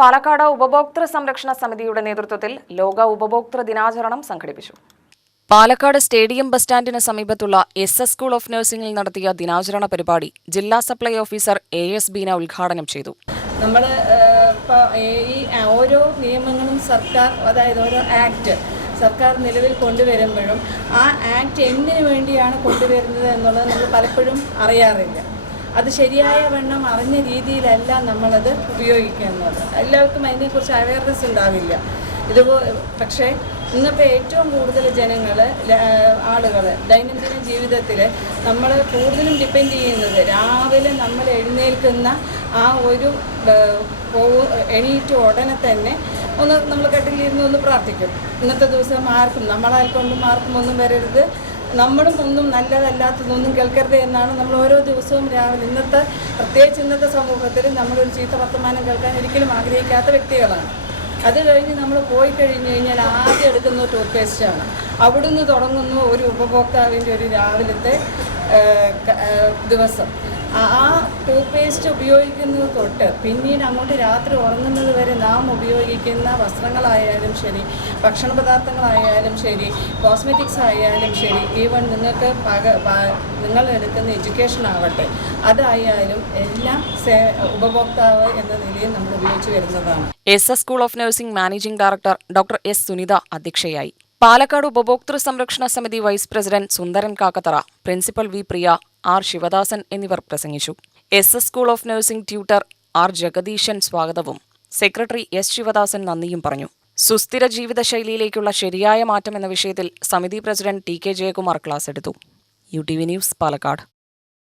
പാലക്കാട് ഉപഭോക്തൃ സംരക്ഷണ സമിതിയുടെ നേതൃത്വത്തിൽ ലോക ഉപഭോക്തൃ ദിനാചരണം സംഘടിപ്പിച്ചു. പാലക്കാട് സ്റ്റേഡിയം ബസ് സ്റ്റാൻഡിന് സമീപത്തുള്ള SS സ്കൂൾ ഓഫ് നഴ്സിംഗിൽ നടത്തിയ ദിനാചരണ പരിപാടി ജില്ലാ സപ്ലൈ ഓഫീസർ AS ബീന ഉദ്ഘാടനം ചെയ്തു. നമ്മൾ ഈ ഓരോ നിയമങ്ങളും സർക്കാർ, അതായത് ഓരോ ആക്ട് സർക്കാർ നിലവിൽ കൊണ്ടുവരുമ്പോഴും ആ ആക്ട് എന്തിനു വേണ്ടിയാണ് കൊണ്ടുവരുന്നത് എന്നുള്ളത് നമ്മൾ പലപ്പോഴും അറിയാറില്ല. അത് ശരിയായ വണ്ണം അറിഞ്ഞ രീതിയിലല്ല നമ്മളത് ഉപയോഗിക്കുന്നത്. എല്ലാവർക്കും അതിനെക്കുറിച്ച് അവയർനെസ് ഉണ്ടാവില്ല. പക്ഷേ ഇന്നിപ്പോൾ ഏറ്റവും കൂടുതൽ ആളുകൾ ദൈനംദിന ജീവിതത്തിൽ നമ്മൾ കൂടുതലും ഡിപ്പെൻഡ് ചെയ്യുന്നത് രാവിലെ നമ്മൾ എഴുന്നേൽക്കുന്ന ആ ഒരു എണീറ്റ് ഉടനെ തന്നെ നമ്മൾ കട്ടിലിരുന്ന് ഒന്ന് പ്രാർത്ഥിക്കും. ഇന്നത്തെ ദിവസം നമ്മളായിക്കൊണ്ടും ആർക്കും ഒന്നും വരരുത്, നമ്മളും ഒന്നും നല്ലതല്ലാത്തതൊന്നും കേൾക്കരുത് എന്നാണ് നമ്മൾ ഓരോ ദിവസവും രാവിലെ പ്രത്യേകിച്ച് ഇന്നത്തെ സമൂഹത്തിൽ നമ്മളൊരു ചീത്ത വർത്തമാനം കേൾക്കാൻ ഒരിക്കലും ആഗ്രഹിക്കാത്ത വ്യക്തികളാണ്. അത് കഴിഞ്ഞ് നമ്മൾ പോയി കഴിഞ്ഞ് കഴിഞ്ഞാൽ ആദ്യം എടുക്കുന്ന ടൂത്ത് പേസ്റ്റാണ്. അവിടുന്ന് തുടങ്ങുന്നു ഒരു ഉപഭോക്താവിൻ്റെ ഒരു രാവിലത്തെ ദിവസം. ആ ടൂത്ത് പേസ്റ്റ് ഉപയോഗിക്കുന്നത് തൊട്ട് പിന്നീട് അങ്ങോട്ട് രാത്രി ഉറങ്ങുന്നത് വരെ നാം ഉപയോഗിക്കുന്ന വസ്ത്രങ്ങളായാലും ശരി, ഭക്ഷണ പദാർത്ഥങ്ങളായാലും ശരി, കോസ്മെറ്റിക്സ് ആയാലും ശരി, ഈവൻ നിങ്ങൾക്ക് നിങ്ങൾ എടുക്കുന്ന എഡ്യൂക്കേഷൻ ആവട്ടെ, അതായാലും എല്ലാം ഉപഭോക്താവ് എന്ന നിലയിൽ നമ്മൾ ഉപയോഗിച്ച് വരുന്നതാണ്. SS school of nursing managing director doctor S Sunitha അധ്യക്ഷയായി. പാലക്കാട് ഉപഭോക്തൃ സംരക്ഷണ സമിതി vice president Sundaran Kakkathara, principal V Priya, R Sivadasan എന്നിവർ പ്രസംഗിച്ചു. SS school of nursing tutor R Jagadeesan സ്വാഗതവും സെക്രട്ടറി S ശിവദാസൻ നന്ദിയും പറഞ്ഞു. സുസ്ഥിര ജീവിതശൈലിയിലേക്കുള്ള ശരിയായ മാറ്റം എന്ന വിഷയത്തിൽ സമിതി പ്രസിഡന്റ് TK ജയകുമാർ ക്ലാസ് എടുത്തു. UTV news, Palakkad.